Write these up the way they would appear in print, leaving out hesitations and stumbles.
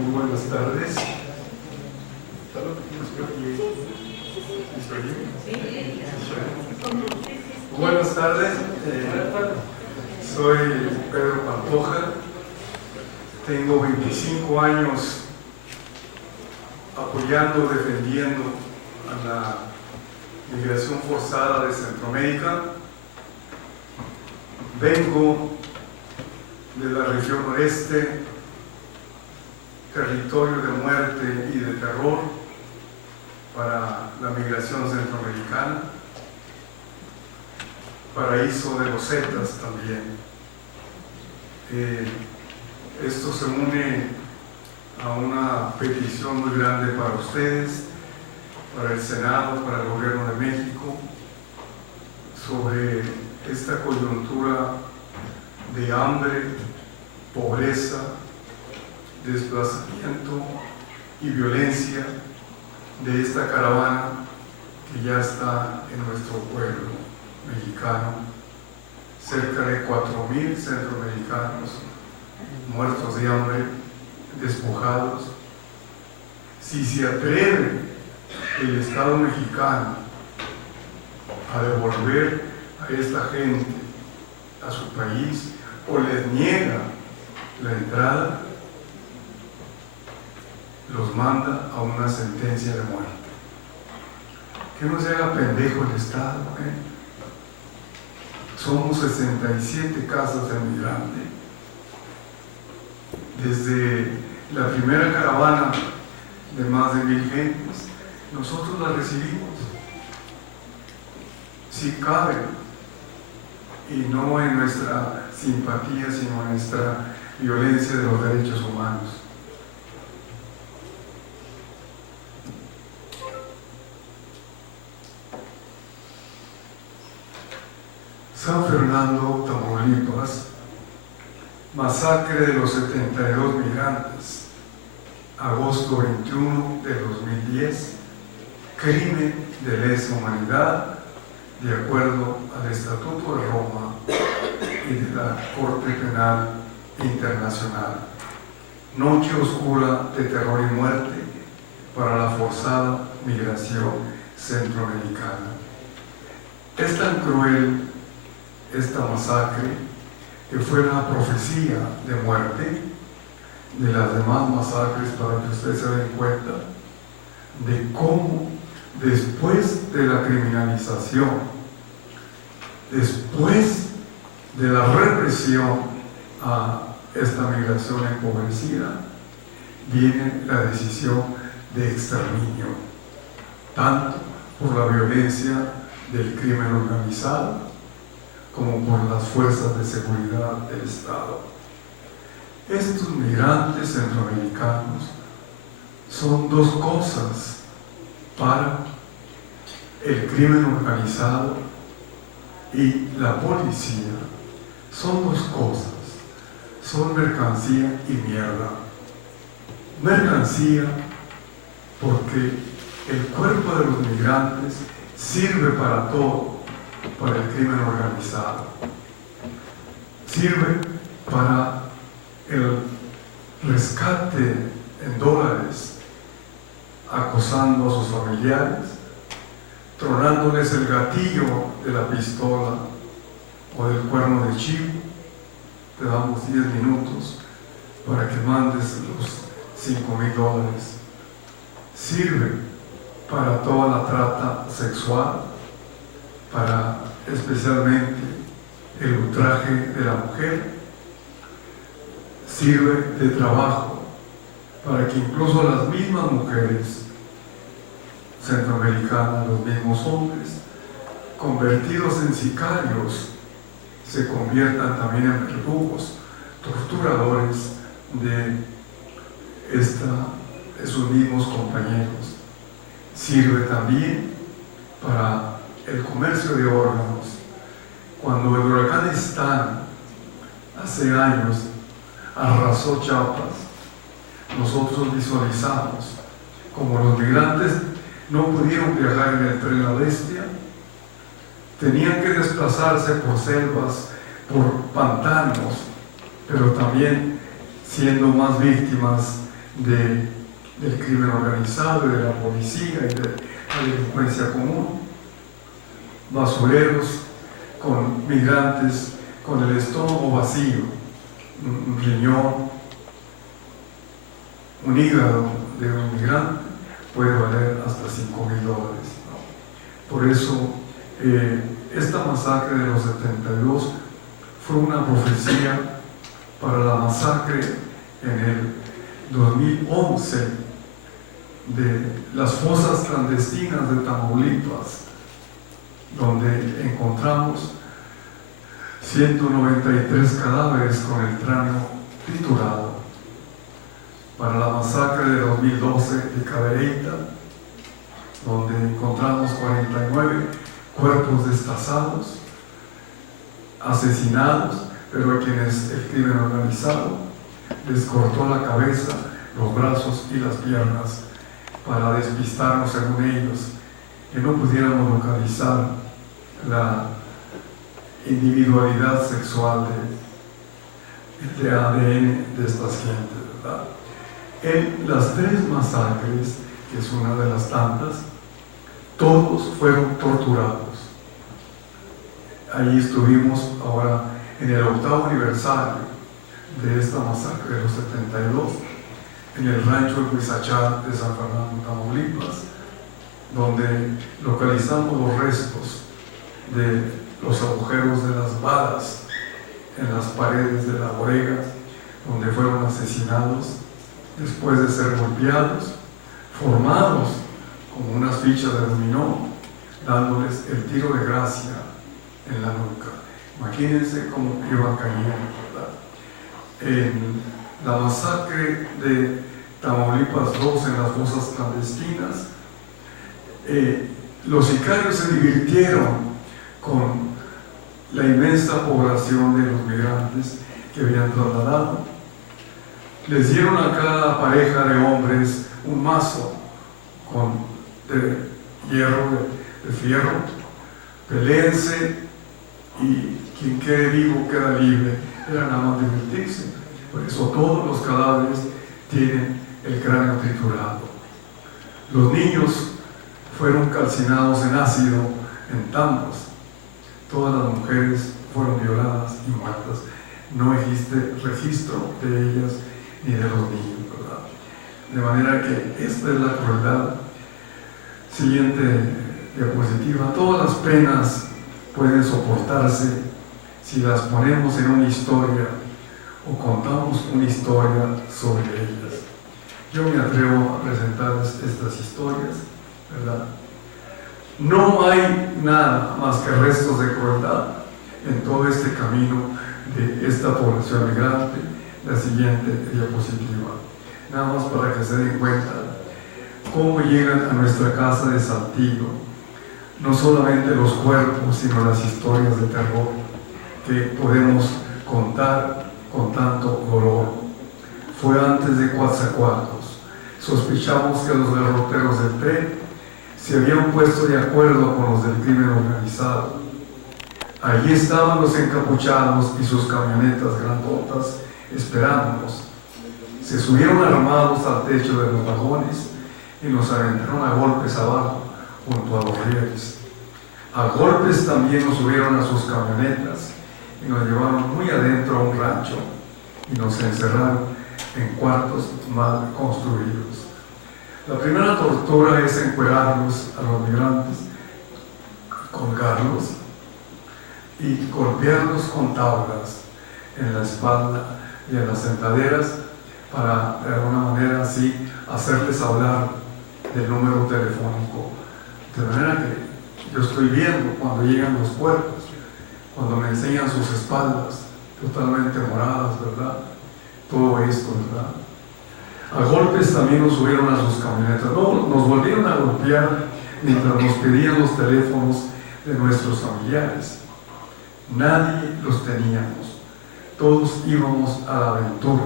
Muy buenas tardes. Buenas tardes. Soy Pedro Pantoja. Tengo 25 años apoyando, defendiendo a la migración forzada de Centroamérica. Vengo de la región oeste, territorio de muerte y de terror para la migración centroamericana, paraíso de los Zetas también. Esto se une a una petición muy grande para ustedes, para el Senado, para el Gobierno de México, sobre esta coyuntura de hambre, pobreza, desplazamiento y violencia de esta caravana que ya está en nuestro pueblo mexicano. Cerca de 4,000 centroamericanos muertos de hambre, despojados. Si se atreve el Estado mexicano a devolver a esta gente a su país o les niega la entrada, los manda a una sentencia de muerte. Que no se haga pendejo el Estado, Somos 67 casas de migrante. Desde la primera caravana de más de 1,000 gentes, nosotros la recibimos. Si cabe, y no en nuestra simpatía, sino en nuestra violencia de los derechos humanos. San Fernando, Tamaulipas, masacre de los 72 migrantes, agosto 21 de 2010, crimen de lesa humanidad, de acuerdo al Estatuto de Roma y de la Corte Penal Internacional. Noche oscura de terror y muerte para la forzada migración centroamericana. Es tan cruel esta masacre que fue una profecía de muerte de las demás masacres, para que ustedes se den cuenta de cómo después de la criminalización, después de la represión a esta migración empobrecida, viene la decisión de exterminio, tanto por la violencia del crimen organizado como por las fuerzas de seguridad del Estado. Estos migrantes centroamericanos son dos cosas para el crimen organizado y la policía. Son dos cosas, son mercancía y mierda. Mercancía porque el cuerpo de los migrantes sirve para todo, para el crimen organizado. Sirve para el rescate en dólares, acosando a sus familiares, tronándoles el gatillo de la pistola o del cuerno de chivo. Te damos 10 minutos para que mandes los $5,000. Sirve para toda la trata sexual, para especialmente el ultraje de la mujer. Sirve de trabajo para que incluso las mismas mujeres centroamericanas, los mismos hombres, convertidos en sicarios, se conviertan también en verdugos, torturadores de sus mismos compañeros. Sirve también para el comercio de órganos. Cuando el huracán Stan hace años arrasó Chiapas, nosotros visualizamos como los migrantes no pudieron viajar en el tren La Bestia, tenían que desplazarse por selvas, por pantanos, pero también siendo más víctimas del crimen organizado y de la policía y de la delincuencia común. Basureros con migrantes con el estómago vacío, un riñón, un hígado de un migrante puede valer hasta $5,000, ¿no? Por eso esta masacre de los 72 fue una profecía para la masacre en el 2011 de las fosas clandestinas de Tamaulipas, donde encontramos 193 cadáveres con el cráneo triturado. Para la masacre de 2012 de Cadereyta, donde encontramos 49 cuerpos destazados, asesinados, pero a quienes el crimen organizado les cortó la cabeza, los brazos y las piernas para despistarnos, según ellos, que no pudiéramos localizar la individualidad sexual de ADN de estas gentes, ¿verdad? En las 3 masacres, que es una de las tantas, todos fueron torturados. Ahí estuvimos ahora en el 8º aniversario de esta masacre de los 72, en el rancho de Huizachá de San Fernando, Tamaulipas, donde localizamos los restos de los agujeros de las balas en las paredes de la bodega, donde fueron asesinados después de ser golpeados, formados como unas fichas de dominó, dándoles el tiro de gracia en la nuca. Imagínense cómo iban cayendo, ¿verdad? En la masacre de Tamaulipas 2 en las fosas clandestinas, los sicarios se divirtieron con la inmensa población de los migrantes que habían trasladado. Les dieron a cada pareja de hombres un mazo de hierro, de fierro. Peléense y quien quede vivo queda libre. Era nada más divertirse. Por eso todos los cadáveres tienen el cráneo triturado. Los niños fueron calcinados en ácido en tambos. Todas las mujeres fueron violadas y muertas. No existe registro de ellas ni de los niños, ¿verdad? De manera que esta es la crueldad. Siguiente diapositiva. Todas las penas pueden soportarse si las ponemos en una historia o contamos una historia sobre ellas. Yo me atrevo a presentarles estas historias, ¿verdad? No hay nada más que restos de crueldad en todo este camino de esta población migrante. La siguiente diapositiva, nada más para que se den cuenta cómo llegan a nuestra casa de Saltillo no solamente los cuerpos, sino las historias de terror que podemos contar con tanto dolor. Fue antes de Coatzacoalcos. Sospechamos que los garroteros del tren se habían puesto de acuerdo con los del crimen organizado. Allí estaban los encapuchados y sus camionetas grandotas esperándonos. Se subieron armados al techo de los vagones y nos aventaron a golpes abajo, junto a los rieles. A golpes también nos subieron a sus camionetas y nos llevaron muy adentro a un rancho y nos encerraron en cuartos mal construidos. La primera tortura es encuerarlos a los migrantes, colgarlos y golpearlos con tablas en la espalda y en las sentaderas para de alguna manera así hacerles hablar del número telefónico. De manera que yo estoy viendo cuando llegan los cuerpos, cuando me enseñan sus espaldas totalmente moradas, ¿verdad? Todo esto, ¿verdad? A golpes también nos subieron a sus camionetas. No, nos volvieron a golpear mientras nos pedían los teléfonos de nuestros familiares. Nadie los teníamos. Todos íbamos a la aventura.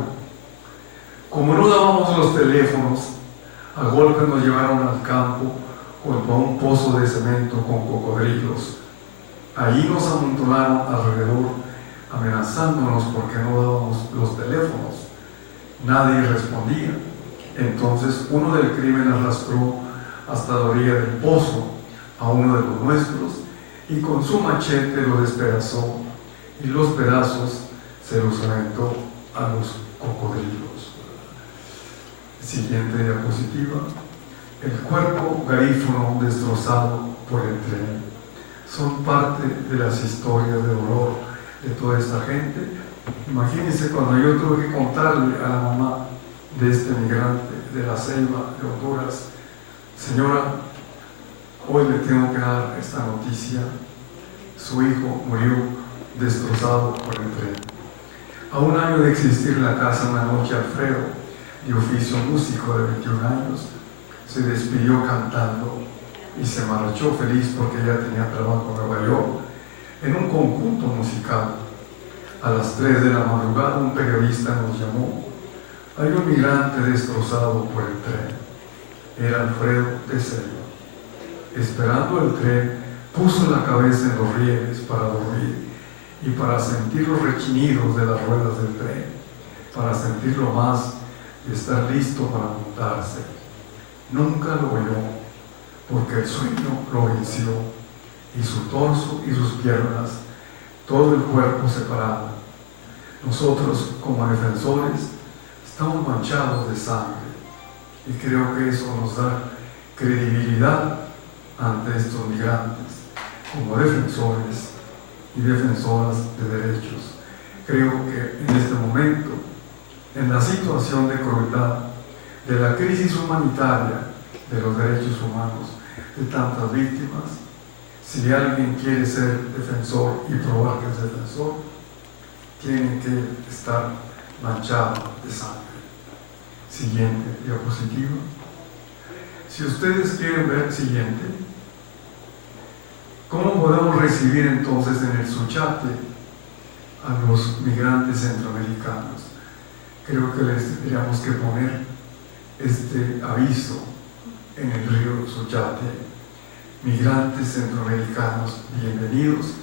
Como no dábamos los teléfonos, a golpes nos llevaron al campo junto a un pozo de cemento con cocodrilos. Allí nos amontonaron alrededor, amenazándonos porque no dábamos los teléfonos. Nadie respondía. Entonces uno del crimen arrastró hasta la orilla del pozo a uno de los nuestros y con su machete lo despedazó y los pedazos se los aventó a los cocodrilos. Siguiente diapositiva. El cuerpo garífuno destrozado por el tren son parte de las historias de dolor de toda esta gente. Imagínense cuando yo tuve que contarle a la mamá de este migrante de la Ceiba de Honduras: señora, hoy le tengo que dar esta noticia, su hijo murió destrozado por el tren. A un año de existir la casa, una noche Alfredo, de oficio músico de 21 años, se despidió cantando y se marchó feliz porque ya tenía trabajo en Nueva York en un conjunto musical. A las 3 de la madrugada un periodista nos llamó: hay un migrante destrozado por el tren. Era Alfredo de Ceiba. Esperando el tren, puso la cabeza en los rieles para dormir y para sentir los rechinidos de las ruedas del tren, para sentirlo más y estar listo para montarse. Nunca lo oyó, porque el sueño lo venció, y su torso y sus piernas, todo el cuerpo separado. Nosotros, como defensores, estamos manchados de sangre, y creo que eso nos da credibilidad ante estos migrantes, como defensores y defensoras de derechos. Creo que en este momento, en la situación de crueldad, de la crisis humanitaria, de los derechos humanos, de tantas víctimas, si alguien quiere ser defensor y probar que es defensor, tiene que estar manchado de sangre. Siguiente diapositiva. Si ustedes quieren ver siguiente, ¿cómo podemos recibir entonces en el Suchiate a los migrantes centroamericanos? Creo que les tendríamos que poner este aviso en el río Suchiate: migrantes centroamericanos, bienvenidos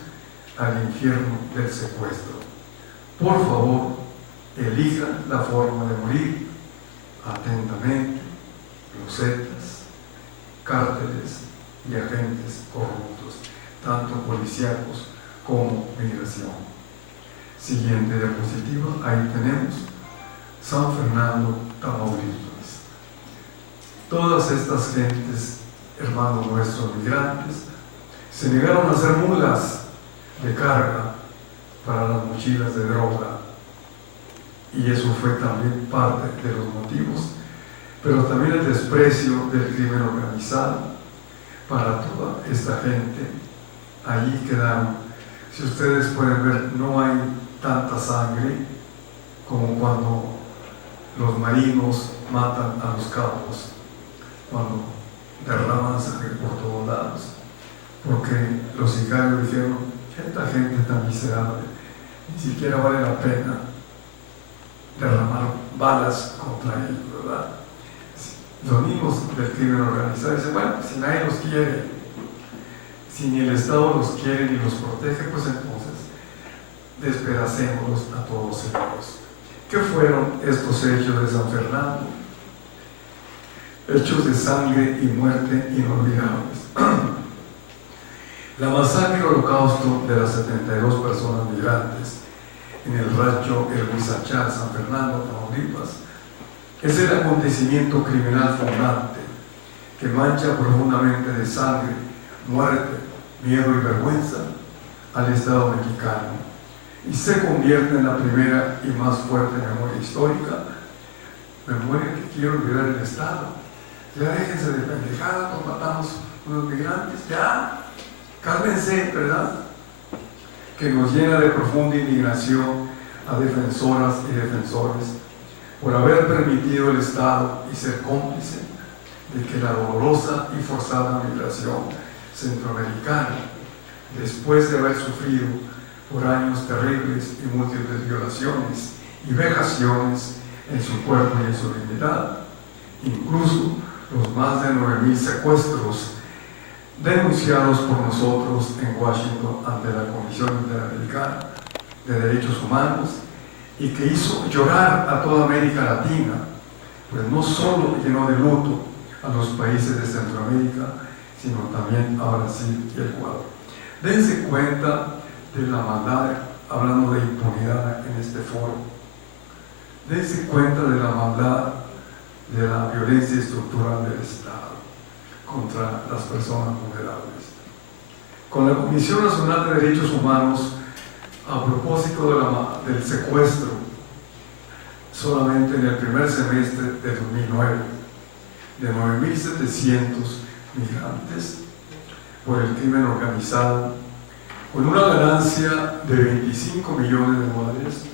al infierno del secuestro. Por favor, elijan la forma de morir atentamente. Losetas, cárteles y agentes corruptos, tanto policíacos como migración. Siguiente diapositiva. Ahí tenemos San Fernando, Tamaulipas. Todas estas gentes, hermanos nuestros migrantes, se negaron a ser mulas de carga para las mochilas de droga, y eso fue también parte de los motivos, pero también el desprecio del crimen organizado para toda esta gente. Allí quedaron. Si ustedes pueden ver, no hay tanta sangre como cuando los marinos matan a los capos, cuando derraman sangre por todos lados, porque los sicarios dijeron: esta gente tan miserable, ni siquiera vale la pena derramar balas contra ellos, ¿verdad? Los mismos del crimen organizado dicen: bueno, si nadie los quiere, si ni el Estado los quiere ni los protege, pues entonces despedacémoslos a todos ellos. ¿Qué fueron estos hechos de San Fernando? Hechos de sangre y muerte inolvidables. La masacre holocausto de las 72 personas migrantes en el rancho El Huizachal, San Fernando, Tamaulipas, es el acontecimiento criminal fundante que mancha profundamente de sangre, muerte, miedo y vergüenza al Estado mexicano, y se convierte en la primera y más fuerte memoria histórica, memoria que quiere olvidar el Estado. Ya déjense de pendejadas, nos matamos unos migrantes, ya, cálmense, ¿verdad? Que nos llena de profunda indignación a defensoras y defensores por haber permitido el Estado y ser cómplice de que la dolorosa y forzada migración centroamericana, después de haber sufrido por años terribles y múltiples violaciones y vejaciones en su cuerpo y en su dignidad, incluso los más de 9,000 secuestros denunciados por nosotros en Washington ante la Comisión Interamericana de Derechos Humanos, y que hizo llorar a toda América Latina pues no solo llenó de luto a los países de Centroamérica, sino también a Brasil y Ecuador. Dense cuenta de la maldad, hablando de impunidad en este foro. Dense cuenta de la maldad, de la violencia estructural del Estado contra las personas vulnerables. Con la Comisión Nacional de Derechos Humanos, a propósito del secuestro, solamente en el primer semestre de 2009, de 9.700 migrantes por el crimen organizado, con una ganancia de 25 millones de dólares.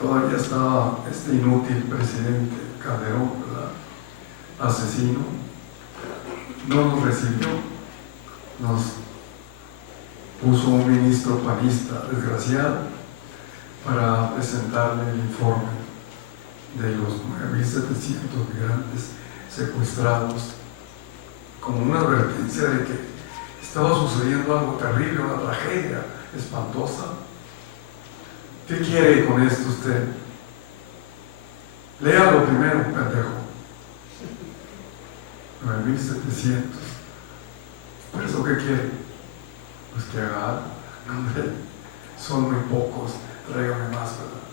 Todavía estaba este inútil presidente Calderón, ¿verdad?, asesino, no nos recibió, nos puso un ministro panista desgraciado para presentarle el informe de los 9.700 migrantes secuestrados, como una advertencia de que estaba sucediendo algo terrible, una tragedia espantosa. ¿Qué quiere con esto usted? Léalo primero, pendejo. 9.700. ¿Por eso qué quiere? Pues que haga algo. Hombre, son muy pocos, tráigame más, ¿verdad?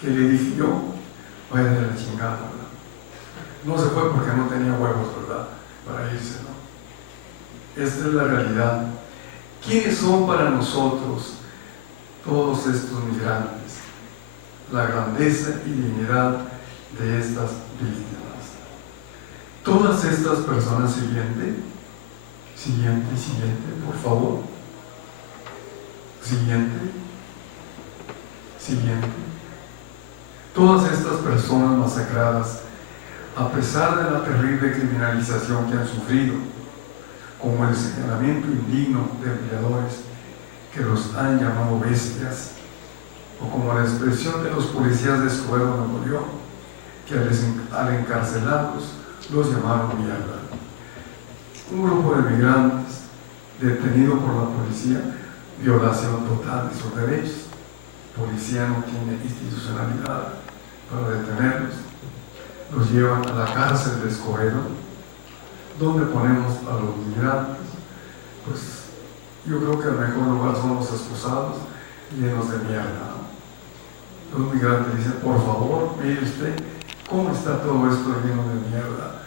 ¿Qué le dije yo? Vaya de la chingada, ¿verdad? No se fue porque no tenía huevos, ¿verdad?, para irse, ¿no? Esta es la realidad. ¿Quiénes son para nosotros todos estos migrantes? La grandeza y dignidad de estas víctimas. Todas estas personas, siguiente, por favor. Siguiente. Todas estas personas masacradas, a pesar de la terrible criminalización que han sufrido, como el señalamiento indigno de empleadores que los han llamado bestias, o como la expresión de los policías de Escobedo, Nuevo León, que al encarcelarlos los llamaron mierda. Un grupo de migrantes detenido por la policía, violación total de sus derechos. La policía no tiene institucionalidad para detenerlos. Los llevan a la cárcel de Escobedo. ¿Dónde ponemos a los migrantes? Pues yo creo que el mejor lugar son los excusados llenos de mierda. Los migrantes dicen, por favor, mire usted, ¿cómo está todo esto lleno de mierda?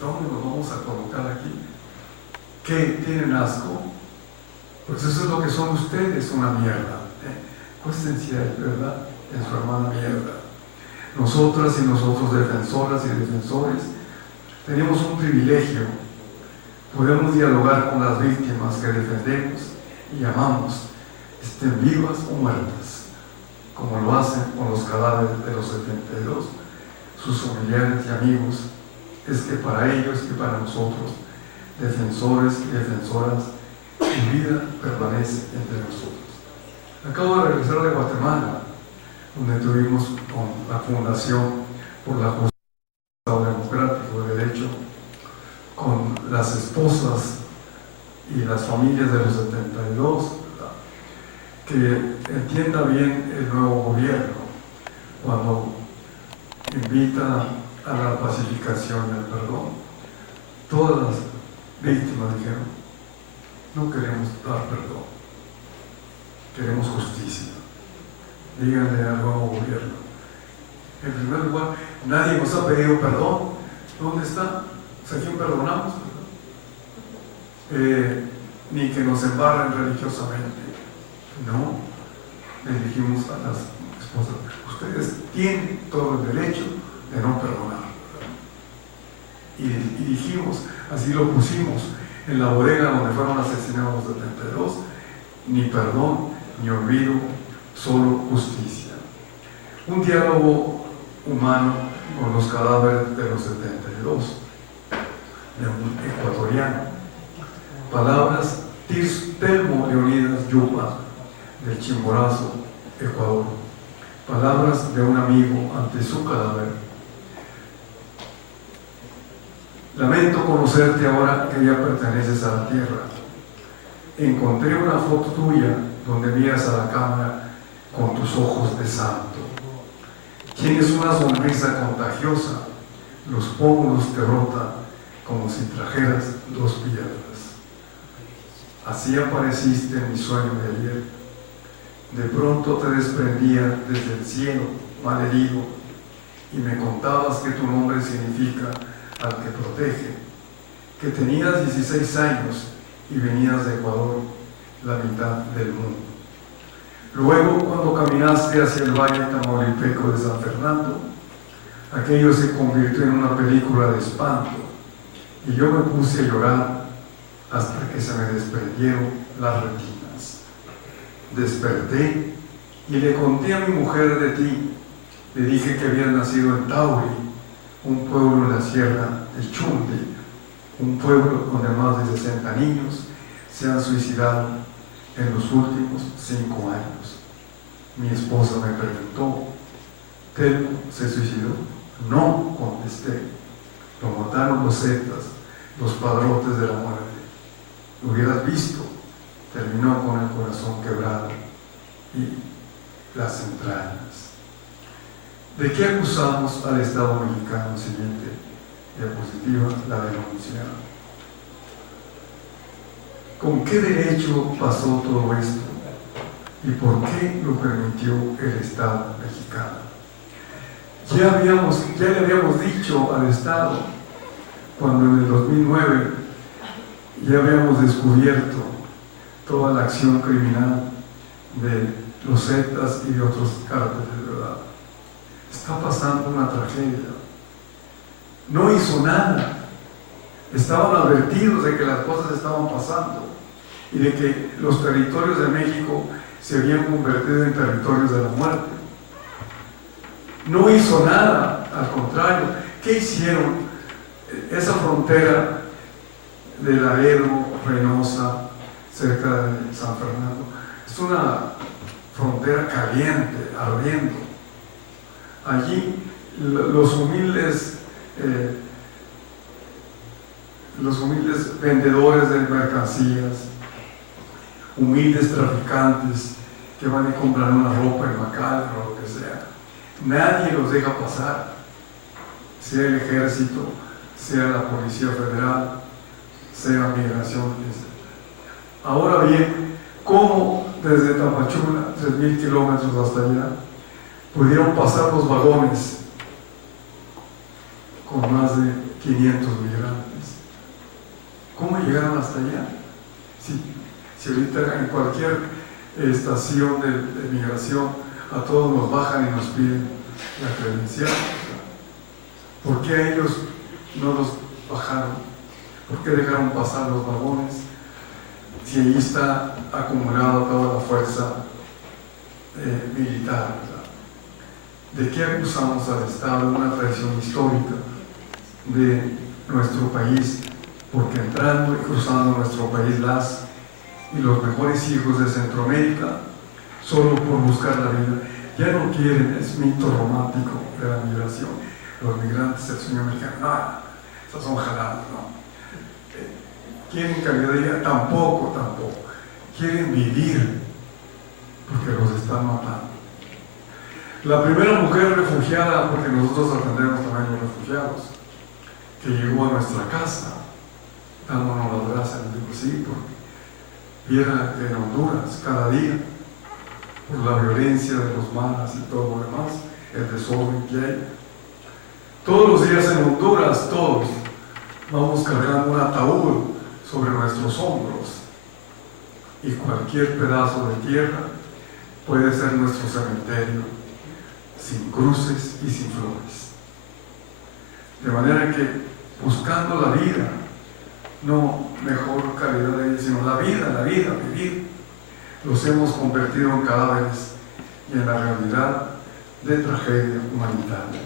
¿Dónde nos vamos a colocar aquí? ¿Qué? ¿Tienen asco? Pues eso es lo que son ustedes, una mierda. Cuéstense, ¿verdad?, en su hermana mierda. Nosotras y nosotros, defensoras y defensores, tenemos un privilegio. Podemos dialogar con las víctimas que defendemos y amamos, estén vivas o muertas, como lo hacen con los cadáveres de los 72, sus familiares y amigos. Es que para ellos y para nosotros, defensores y defensoras, su vida permanece entre nosotros. Acabo de regresar de Guatemala, donde tuvimos con la Fundación por la Justicia Democrático de Derecho, con las esposas y las familias de los 72, ¿verdad?, que entienda bien el nuevo gobierno cuando invita a la pacificación y al perdón. Todas las víctimas dijeron, no queremos dar perdón, queremos justicia. Díganle al nuevo gobierno. En primer lugar, nadie nos ha pedido perdón. ¿Dónde está? ¿A quién perdonamos? Ni que nos embarren religiosamente. No, le dijimos a las esposas, ustedes tienen todo el derecho de no perdonar. Y dijimos, así lo pusimos en la bodega donde fueron asesinados los 72, ni perdón, ni olvido, solo justicia. Un diálogo humano con los cadáveres de los 72, de un ecuatoriano. Palabras Telmo Leonidas Yupa, del Chimborazo, Ecuador. Palabras de un amigo ante su cadáver. Lamento conocerte ahora que ya perteneces a la tierra. Encontré una foto tuya donde miras a la cámara con tus ojos de santo. Tienes una sonrisa contagiosa, los pómulos te brotan como si trajeras 2 piedras. Así apareciste en mi sueño de ayer. De pronto te desprendía desde el cielo, malherido, y me contabas que tu nombre significa al que protege, que tenías 16 años y venías de Ecuador, la mitad del mundo. Luego, cuando caminaste hacia el valle tamaulipeco de San Fernando, aquello se convirtió en una película de espanto, y yo me puse a llorar hasta que se me desprendieron las retinas. Desperté y le conté a mi mujer de ti. Le dije que habías nacido en Tauri, un pueblo en la sierra de Chundi, un pueblo donde más de 60 niños se han suicidado en los últimos 5 años. Mi esposa me preguntó, ¿Telmo se suicidó? No, contesté. Lo mataron los zetas, los padrotes de la muerte. Lo hubieras visto, terminó con el corazón quebrado y las entrañas. ¿De qué acusamos al Estado mexicano? Siguiente diapositiva, la denuncia. ¿Con qué derecho pasó todo esto? ¿Y por qué lo permitió el Estado mexicano? Ya le habíamos dicho al Estado, cuando en el 2009 ya habíamos descubierto toda la acción criminal de los zetas y de otros cárteles, ¿verdad? Está pasando una tragedia. No hizo nada. Estaban advertidos de que las cosas estaban pasando y de que los territorios de México se habían convertido en territorios de la muerte. No hizo nada, al contrario. ¿Qué hicieron? Esa frontera de Laredo, Reynosa, cerca de San Fernando, es una frontera caliente, ardiendo. Allí los humildes vendedores de mercancías, humildes traficantes que van a comprar una ropa en Macal o lo que sea, nadie los deja pasar, sea el ejército, sea la Policía Federal, sea migración. Ahora bien, ¿cómo desde Tapachula, 3,000 kilómetros hasta allá, pudieron pasar los vagones con más de 500 migrantes? ¿Cómo llegaron hasta allá? Si ahorita en cualquier estación de migración a todos nos bajan y nos piden la credencial, ¿por qué a ellos no los bajaron? ¿Por qué dejaron pasar los vagones? Si allí está acumulada toda la fuerza militar, ¿verdad? ¿De qué acusamos al Estado? Una traición histórica de nuestro país, porque entrando y cruzando nuestro país y los mejores hijos de Centroamérica, solo por buscar la vida, ya no quieren, es mito romántico de la migración, los migrantes del sueño americano, nada, esas son jaladas, ¿no? ¿Quieren calidad de vida? Tampoco. Quieren vivir, porque los están matando. La primera mujer refugiada, porque nosotros atendemos también a los refugiados, que llegó a nuestra casa, dándonos las gracias, les digo, sí, porque viera que en Honduras, cada día, por la violencia de los maras y todo lo demás, el desorden que hay, todos los días en Honduras, todos, vamos cargando un ataúd sobre nuestros hombros, y cualquier pedazo de tierra puede ser nuestro cementerio, sin cruces y sin flores. De manera que, buscando la vida, no mejor calidad de vida, sino la vida, vivir, los hemos convertido en cadáveres y en la realidad de tragedia humanitaria.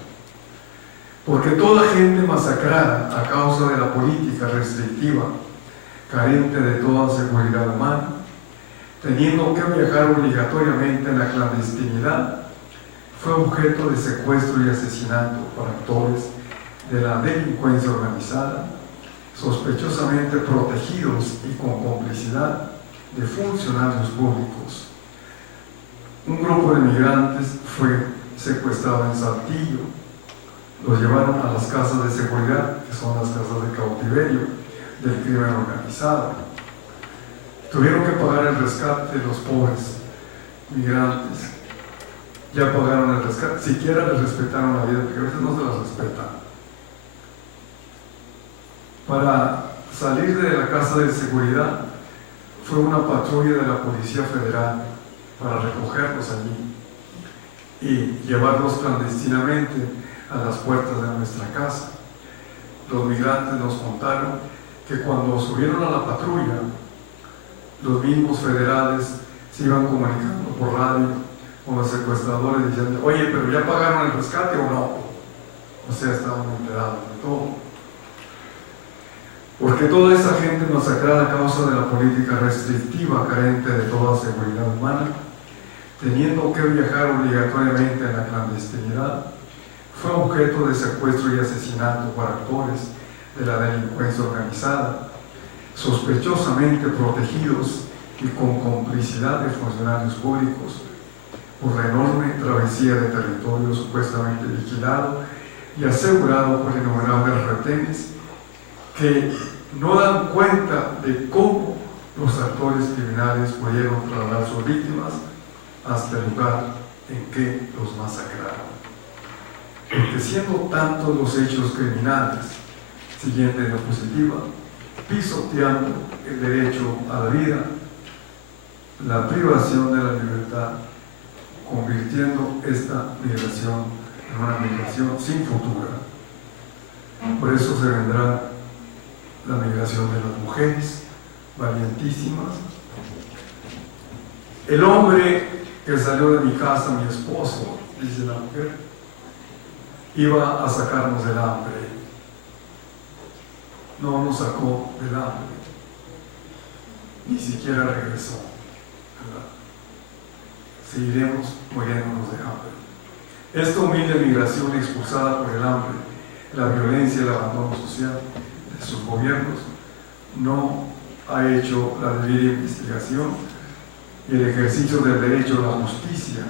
Porque toda gente masacrada a causa de la política restrictiva, carente de toda seguridad humana, teniendo que viajar obligatoriamente en la clandestinidad, fue objeto de secuestro y asesinato por actores de la delincuencia organizada, sospechosamente protegidos y con complicidad de funcionarios públicos. Un grupo de migrantes fue secuestrado en Saltillo. Los llevaron a las casas de seguridad, que son las casas de cautiverio del crimen organizado. Tuvieron que pagar el rescate de los pobres migrantes. Ya pagaron el rescate, siquiera les respetaron la vida, porque a veces no se las respetan. Para salir de la casa de seguridad fue una patrulla de la Policía Federal para recogerlos allí y llevarlos clandestinamente a las puertas de nuestra casa. Los migrantes nos contaron que cuando subieron a la patrulla, los mismos federales se iban comunicando por radio con los secuestradores diciendo: oye, pero ¿ya pagaron el rescate o no? O sea, estaban enterados de todo. Porque toda esa gente masacrada a causa de la política restrictiva carente de toda seguridad humana, teniendo que viajar obligatoriamente en la clandestinidad, fue objeto de secuestro y asesinato por actores de la delincuencia organizada, sospechosamente protegidos y con complicidad de funcionarios públicos, por la enorme travesía de territorio supuestamente vigilado y asegurado por innumerables retenes que no dan cuenta de cómo los actores criminales pudieron trasladar sus víctimas hasta el lugar en que los masacraron. Porque siendo tantos los hechos criminales, siguiente diapositiva, pisoteando el derecho a la vida, la privación de la libertad, convirtiendo esta migración en una migración sin futuro. Por eso se vendrá la migración de las mujeres valientísimas. El hombre que salió de mi casa, mi esposo, dice la mujer, iba a sacarnos del hambre. No nos sacó del hambre, ni siquiera regresó, ¿verdad? Seguiremos muriéndonos de hambre. Esta humilde migración expulsada por el hambre, la violencia y el abandono social de sus gobiernos no ha hecho la debida investigación y el ejercicio del derecho a la justicia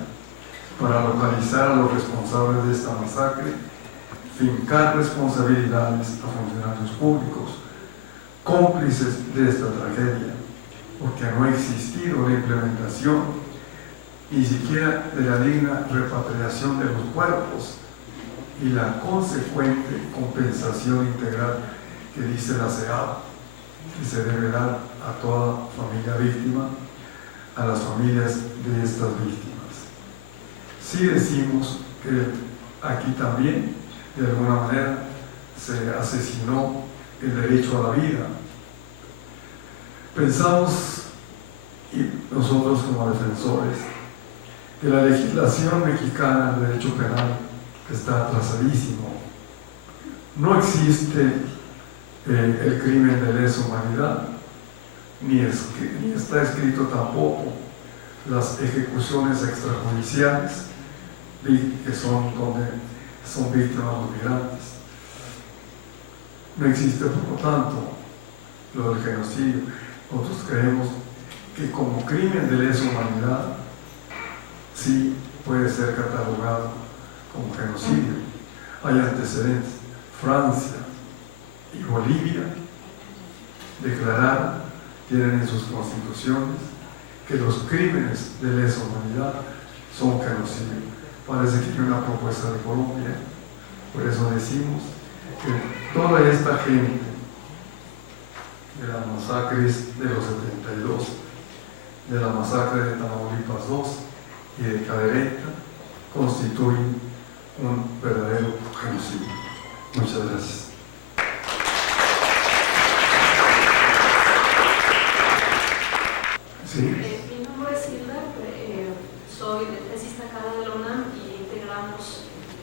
para localizar a los responsables de esta masacre, fincar responsabilidades a funcionarios públicos, cómplices de esta tragedia, porque no ha existido la implementación ni siquiera de la digna repatriación de los cuerpos y la consecuente compensación integral que dice la CEA, que se debe dar a toda familia víctima, a las familias de estas víctimas. Sí decimos que aquí también, de alguna manera, se asesinó el derecho a la vida. Pensamos, y nosotros como defensores, que la legislación mexicana del derecho penal está atrasadísimo. No existe el crimen de lesa humanidad, ni está escrito tampoco las ejecuciones extrajudiciales que son donde son víctimas los migrantes. No existe, por lo tanto, lo del genocidio. Nosotros creemos que como crimen de lesa humanidad sí puede ser catalogado como genocidio. Hay antecedentes. Francia y Bolivia declararon, tienen en sus constituciones, que los crímenes de lesa humanidad son genocidio. Parece que hay una propuesta de Colombia. Por eso decimos que toda esta gente de las masacres de los 72, de la masacre de Tamaulipas 2 y de Cadereyta, constituyen un verdadero genocidio. Muchas gracias. Sí. Mi nombre es Hilda, soy de tesis destacada de la UNAM y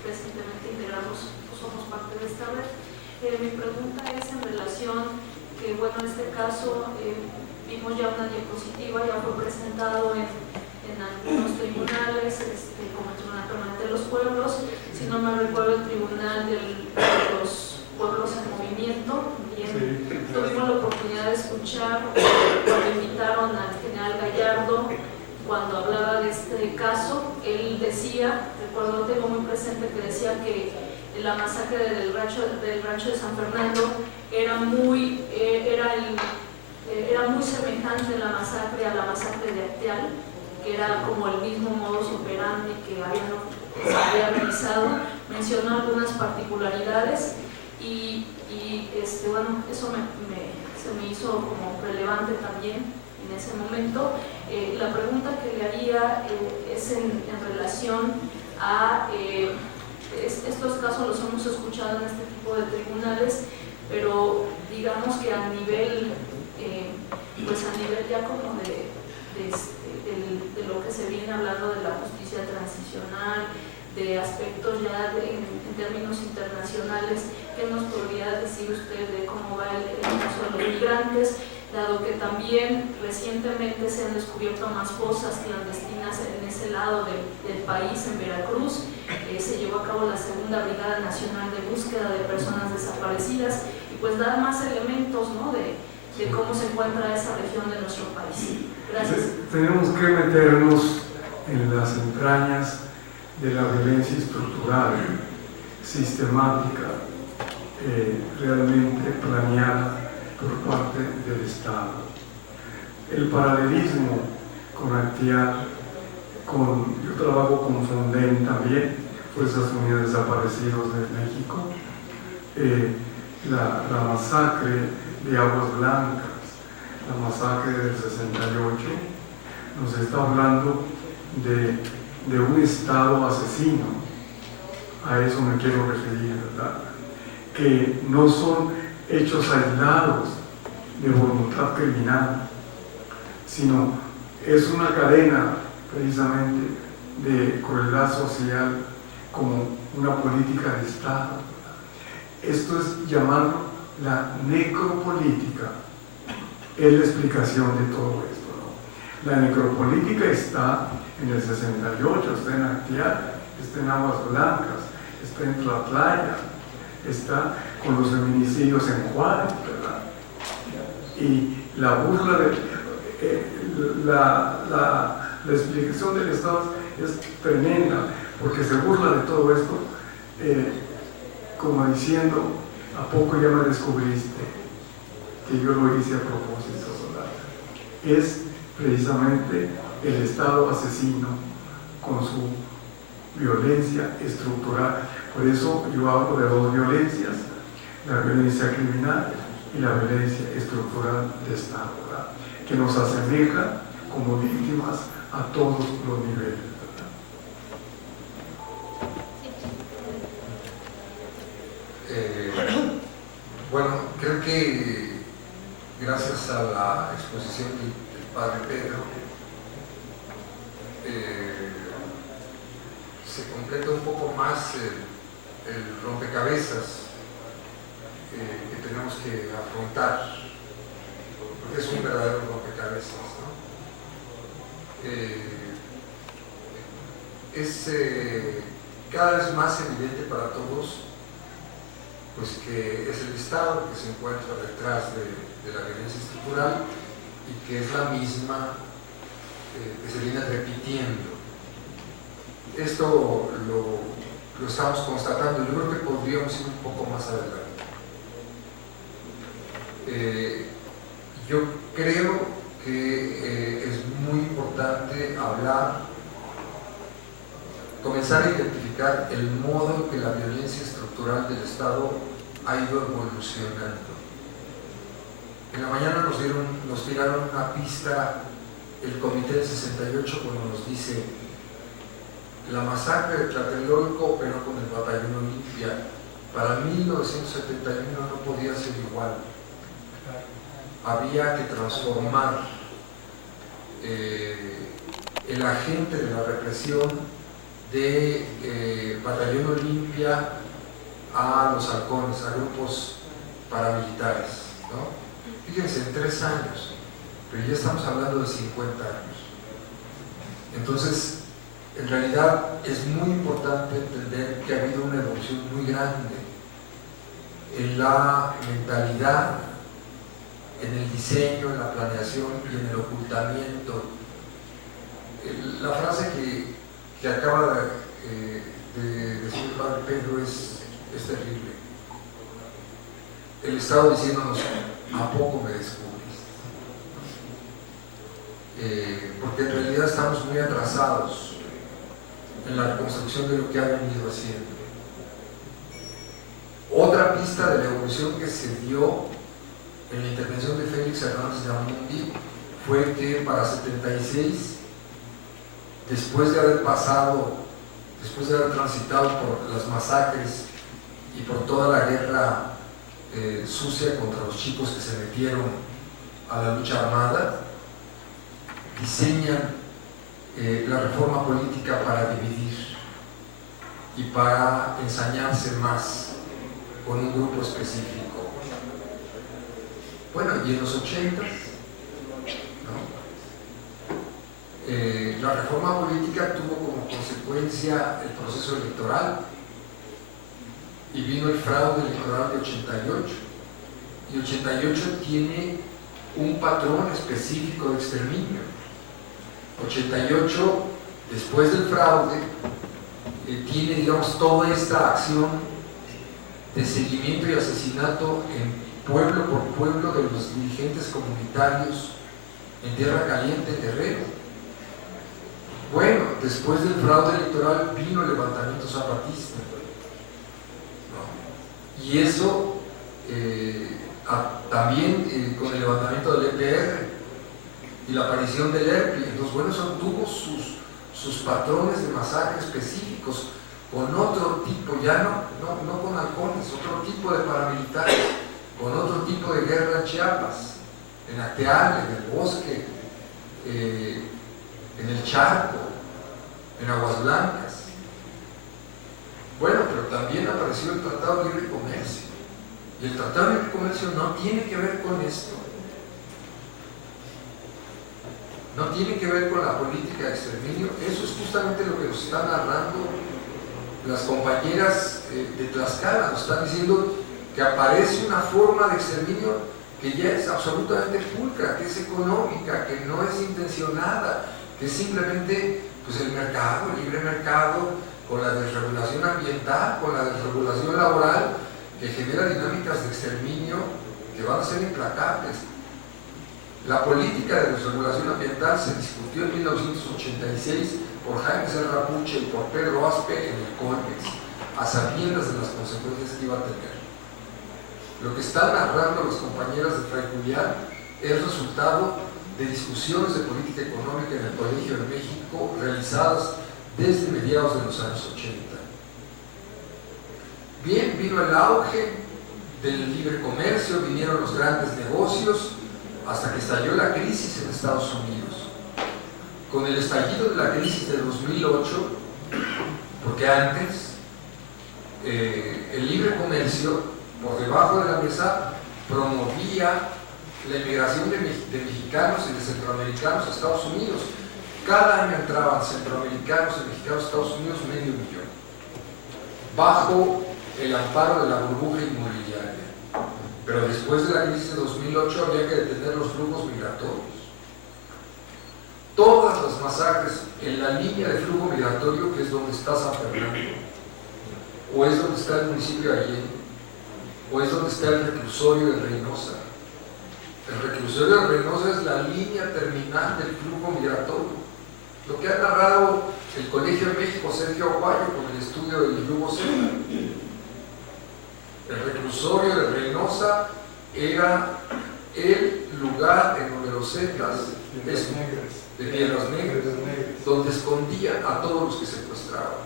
recientemente somos parte de esta red. Mi pregunta es en relación que, bueno, en este caso vimos ya una diapositiva, ya fue presentado en algunos tribunales, como el Tribunal Permanente de los Pueblos, si no me recuerdo el Tribunal de los Pueblos en Movimiento. Bien, sí. Tuvimos la oportunidad de escuchar cuando invitaron al general Gallardo, cuando hablaba de este caso, él decía, recuerdo, tengo muy presente que decía que la masacre del rancho de San Fernando era muy semejante la masacre a la masacre de Acteal, que era como el mismo modus operandi que se había realizado. Mencionó algunas particularidades y bueno, eso se me hizo como relevante también en ese momento. La pregunta que le haría es en relación a estos casos los hemos escuchado en este tipo de tribunales, pero digamos que a nivel ya como de lo que se viene hablando de la justicia transicional, de aspectos ya en términos internacionales, ¿qué nos podría decir usted de cómo va el caso de los migrantes? Dado que también recientemente se han descubierto más fosas clandestinas en ese lado del país, en Veracruz, se llevó a cabo la Segunda Brigada Nacional de Búsqueda de Personas Desaparecidas, y pues dar más elementos, ¿no?, de cómo se encuentra esa región de nuestro país. Gracias. Tenemos que meternos en las entrañas de la violencia estructural, sistemática, realmente planeada por parte del Estado. El paralelismo con Acteal, yo trabajo con FONDEN también, Fuerzas Unidas Desaparecidos de México, la masacre de Aguas Blancas, la masacre del 68, nos está hablando de un Estado asesino. A eso me quiero referir, ¿verdad? Que no son hechos aislados de voluntad criminal, sino es una cadena precisamente de crueldad social como una política de Estado. Esto es llamarlo la necropolítica, es la explicación de todo esto, ¿no? La necropolítica está en el 68, está en Acteal, está en Aguas Blancas, está en Tlatlaya, está con los feminicidios en Juárez, ¿verdad? Y la burla la explicación del Estado es tremenda, porque se burla de todo esto, como diciendo, ¿a poco ya me descubriste que yo lo hice a propósito, ¿verdad? Es precisamente el Estado asesino con su violencia estructural. Por eso yo hablo de dos violencias, la violencia criminal y la violencia estructural de Estado, ¿verdad?, que nos asemeja como víctimas a todos los niveles, ¿verdad? Bueno, creo que gracias a la exposición del padre Pedro se completa un poco más el rompecabezas que tenemos que afrontar, porque es un verdadero rompecabezas, ¿no? Es cada vez más evidente para todos, pues, que es el Estado que se encuentra detrás de la violencia estructural y que es la misma que se viene repitiendo. Esto lo estamos constatando. Yo creo que podríamos ir un poco más adelante. Yo creo que es muy importante comenzar a identificar el modo en que la violencia estructural del Estado ha ido evolucionando. En la mañana nos tiraron una pista el Comité del 68 cuando nos dice: la masacre de Tlatelolco operó con el Batallón Olimpia. Para 1971 no podía ser igual. Había que transformar el agente de la represión de Batallón Olimpia a los halcones, a grupos paramilitares, ¿no? Fíjense, en 3 años, pero ya estamos hablando de 50 años. Entonces, en realidad es muy importante entender que ha habido una evolución muy grande en la mentalidad, en el diseño, en la planeación y en el ocultamiento. La frase que acaba de decir el padre Pedro es terrible. El Estado diciéndonos, ¿a poco me descubriste? Porque en realidad estamos muy atrasados en la reconstrucción de lo que ha venido haciendo. Otra pista de la evolución que se dio en la intervención de Félix Hernández de Amundi fue que para 76, después de haber transitado por las masacres y por toda la guerra sucia contra los chicos que se metieron a la lucha armada, diseñan la reforma política para dividir y para ensañarse más con un grupo específico. Bueno, y en los 80s, ¿no? La reforma política tuvo como consecuencia el proceso electoral y vino el fraude electoral de 88. Y 88 tiene un patrón específico de exterminio. 88, después del fraude, tiene, digamos, toda esta acción de seguimiento y asesinato en pueblo por pueblo de los dirigentes comunitarios en Tierra Caliente, Guerrero. Bueno, después del fraude electoral vino el levantamiento zapatista, ¿no? Y eso también con el levantamiento del EPR y la aparición del ERPI. Entonces, bueno, eso tuvo sus patrones de masacre específicos, con otro tipo, ya no con halcones, otro tipo de paramilitares, con otro tipo de guerra en Chiapas, en Acteal, en el bosque, en el Charco, en Aguas Blancas. Bueno, pero también apareció el Tratado de Libre Comercio, y el Tratado de Libre Comercio no tiene que ver con esto. No tiene que ver con la política de exterminio. Eso es justamente lo que nos están narrando las compañeras de Tlaxcala. Nos están diciendo que aparece una forma de exterminio que ya es absolutamente pulcra, que es económica, que no es intencionada, que es simplemente pues, el mercado, el libre mercado, con la desregulación ambiental, con la desregulación laboral, que genera dinámicas de exterminio que van a ser implacables. La política de desregulación ambiental se discutió en 1986 por Jaime Serra Puche y por Pedro Aspe en el Colmex, a sabiendas de las consecuencias que iba a tener. Lo que están narrando las compañeras de Fray Julián es resultado de discusiones de política económica en el Colegio de México realizadas desde mediados de los años 80. Bien, vino el auge del libre comercio, vinieron los grandes negocios, hasta que estalló la crisis en Estados Unidos. Con el estallido de la crisis de 2008, porque antes el libre comercio, por debajo de la mesa, promovía la inmigración de mexicanos y de centroamericanos a Estados Unidos. Cada año entraban centroamericanos y mexicanos a Estados Unidos 500,000, bajo el amparo de la burbuja inmobiliaria. Pero después de la crisis de 2008 había que detener los flujos migratorios. Todas las masacres en la línea de flujo migratorio, que es donde está San Fernando, o es donde está el municipio de Allende, o es donde está el reclusorio de Reynosa. El reclusorio de Reynosa es la línea terminal del flujo migratorio. Lo que ha narrado el Colegio de México, Sergio Aguayo, con el estudio del flujo Z. El reclusorio de Reynosa era el lugar en donde los Zetas de Piedras Negras, donde escondían a todos los que secuestraban.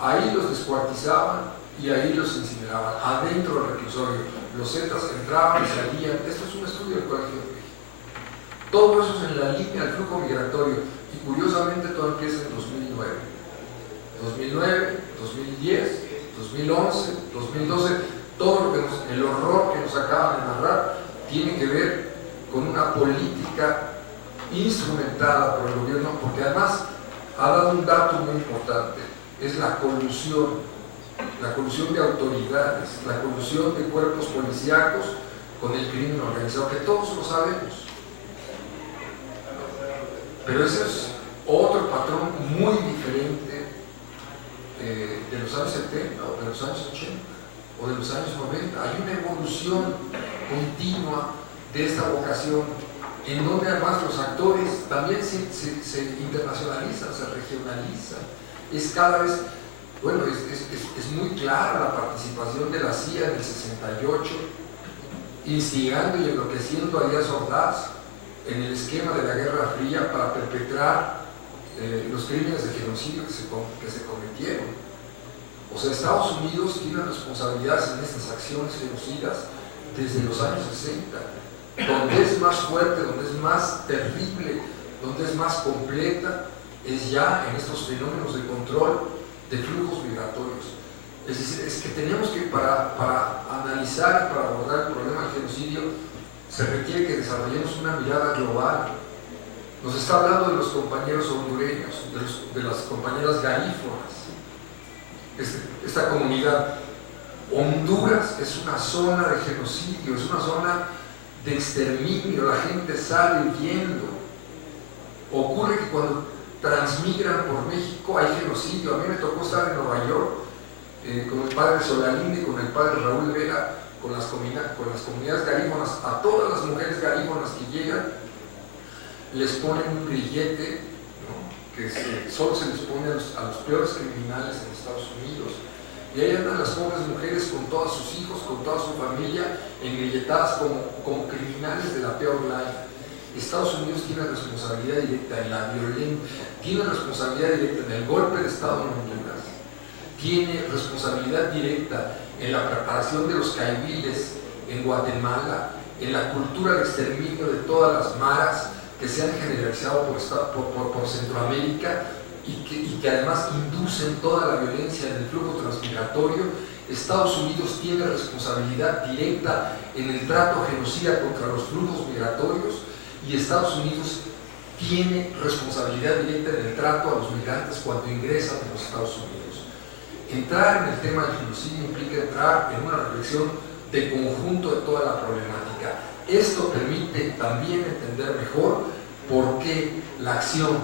Ahí los descuartizaban y ahí los incineraban, adentro del reclusorio. Los Zetas entraban y salían. Esto es un estudio del Colegio de México. Todo eso es en la línea del flujo migratorio, y curiosamente todo empieza en 2009. 2009, 2010, 2011, 2012, todo lo que el horror que nos acaban de narrar tiene que ver con una política instrumentada por el gobierno, porque además ha dado un dato muy importante, es la colusión de autoridades, la colusión de cuerpos policíacos con el crimen organizado, que todos lo sabemos. Pero ese es otro patrón muy diferente de los años 70 o de los años 80 o de los años 90. Hay una evolución continua de esta vocación, en donde además los actores también se internacionalizan, se regionalizan. Es cada vez, bueno, es muy clara la participación de la CIA en el 68, instigando y enloqueciendo a Díaz Ordaz en el esquema de la Guerra Fría para perpetrar los crímenes de genocidio que se cometieron. O sea, Estados Unidos tiene responsabilidades en estas acciones genocidas desde los años 60, donde es más fuerte, donde es más terrible, donde es más completa, es ya en estos fenómenos de control de flujos migratorios. Es decir, es que tenemos que, para analizar y para abordar el problema del genocidio, se requiere que desarrollemos una mirada global. Nos está hablando de los compañeros hondureños, de las compañeras garífonas. Esta comunidad, Honduras es una zona de genocidio, es una zona de exterminio, la gente sale huyendo. Ocurre que cuando transmigran por México hay genocidio. A mí me tocó estar en Nueva York con el padre Solalinde y con el padre Raúl Vera, con las comunidades garífonas. A todas las mujeres garífonas que llegan les ponen un grillete, ¿no?, que solo se les pone a los peores criminales en Estados Unidos. Y ahí andan las pobres mujeres con todos sus hijos, con toda su familia, engrilletadas como criminales de la peor laya. Estados Unidos tiene responsabilidad directa en la violencia, tiene responsabilidad directa en el golpe de Estado en Honduras, tiene responsabilidad directa en la preparación de los caiviles en Guatemala, en la cultura de exterminio de todas las maras que se han generalizado por Centroamérica y que además inducen toda la violencia en el flujo transmigratorio. Estados Unidos tiene responsabilidad directa en el trato genocida contra los flujos migratorios, y Estados Unidos tiene responsabilidad directa en el trato a los migrantes cuando ingresan a los Estados Unidos. Entrar en el tema del genocidio implica entrar en una reflexión de conjunto de toda la problemática. Esto permite también entender mejor por qué la acción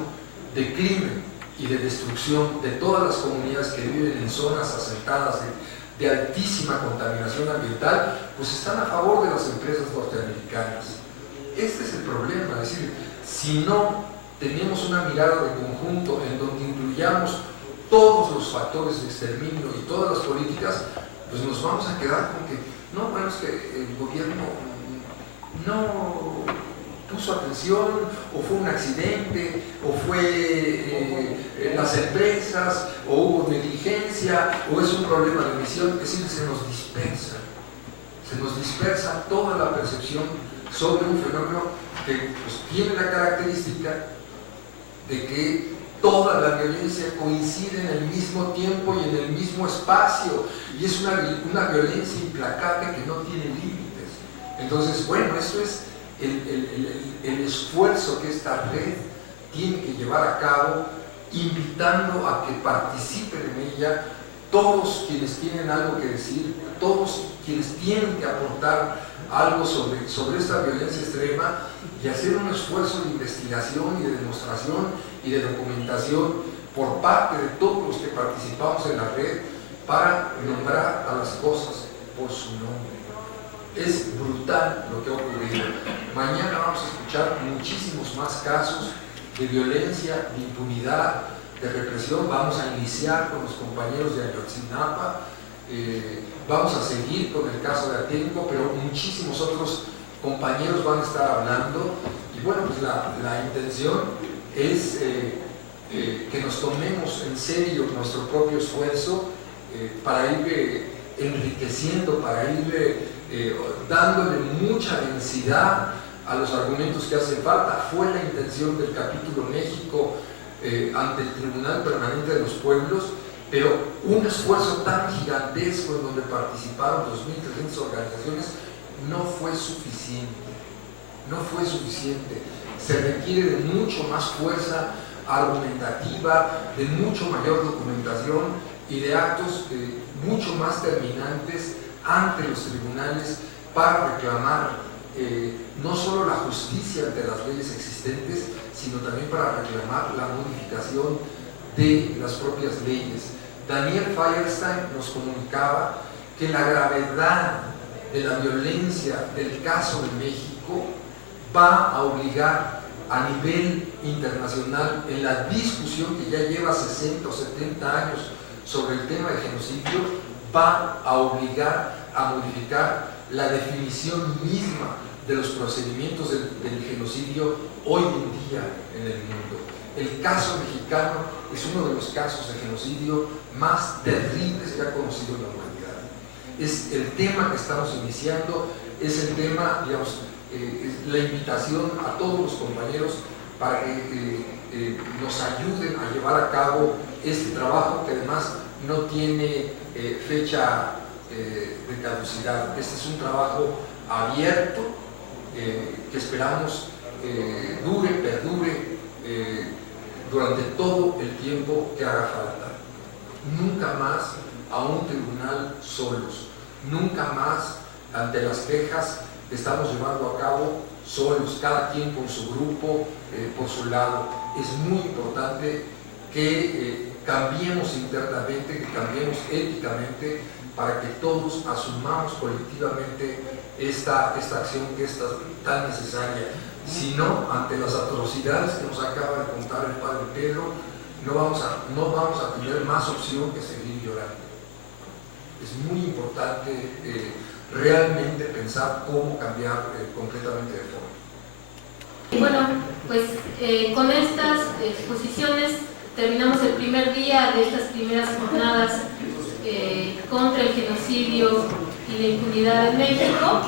de crimen y de destrucción de todas las comunidades que viven en zonas asentadas de altísima contaminación ambiental, pues están a favor de las empresas norteamericanas. Este es el problema, es decir, si no tenemos una mirada de conjunto en donde incluyamos todos los factores de exterminio y todas las políticas, pues nos vamos a quedar con que, no, bueno, es que el gobierno no puso atención, o fue un accidente, o fue las empresas, o hubo negligencia, o es un problema de emisión. Es decir, se nos dispersa toda la percepción sobre un fenómeno que pues, tiene la característica de que toda la violencia coincide en el mismo tiempo y en el mismo espacio, y es una violencia implacable que no tiene límites. Entonces, bueno, esto es el esfuerzo que esta red tiene que llevar a cabo, invitando a que participen en ella todos quienes tienen algo que decir, todos quienes tienen que aportar algo sobre esta violencia extrema, y hacer un esfuerzo de investigación y de demostración y de documentación por parte de todos los que participamos en la red para nombrar a las cosas por su nombre. Es brutal lo que ha ocurrido. Mañana vamos a escuchar muchísimos más casos de violencia, de impunidad, de represión. Vamos a iniciar con los compañeros de Ayotzinapa, vamos a seguir con el caso de Atenco, pero muchísimos otros compañeros van a estar hablando. Y bueno, pues la intención es que nos tomemos en serio nuestro propio esfuerzo para ir enriqueciendo, para ir dándole mucha densidad a los argumentos que hacen falta. Fue la intención del capítulo México ante el Tribunal Permanente de los Pueblos, pero un esfuerzo tan gigantesco en donde participaron 2.300 organizaciones no fue suficiente. No fue suficiente. Se requiere de mucho más fuerza argumentativa, de mucho mayor documentación y de actos mucho más terminantes ante los tribunales para reclamar no solo la justicia ante las leyes existentes, sino también para reclamar la modificación de las propias leyes, Daniel Feuerstein nos comunicaba que la gravedad de la violencia del caso de México va a obligar a nivel internacional, en la discusión que ya lleva 60 o 70 años sobre el tema de genocidio, va a obligar a modificar la definición misma de los procedimientos del genocidio hoy en día en el mundo. El caso mexicano es uno de los casos de genocidio más terribles que ha conocido la humanidad. Es el tema que estamos iniciando, es el tema, digamos, es la invitación a todos los compañeros para que nos ayuden a llevar a cabo este trabajo, que además no tiene fecha de caducidad. Este es un trabajo abierto que esperamos perdure durante todo el tiempo que haga falta. Nunca más a un tribunal solos, nunca más ante las quejas que estamos llevando a cabo solos, cada quien con su grupo, por su lado. Es muy importante que cambiemos internamente, que cambiemos éticamente, para que todos asumamos colectivamente esta acción que es tan necesaria. Si no, ante las atrocidades que nos acaba de contar el padre Pedro, no vamos a tener más opción que seguir llorando. Es muy importante realmente pensar cómo cambiar completamente de forma. Bueno, pues con estas exposiciones terminamos el primer día de estas primeras jornadas contra el genocidio y la impunidad en México.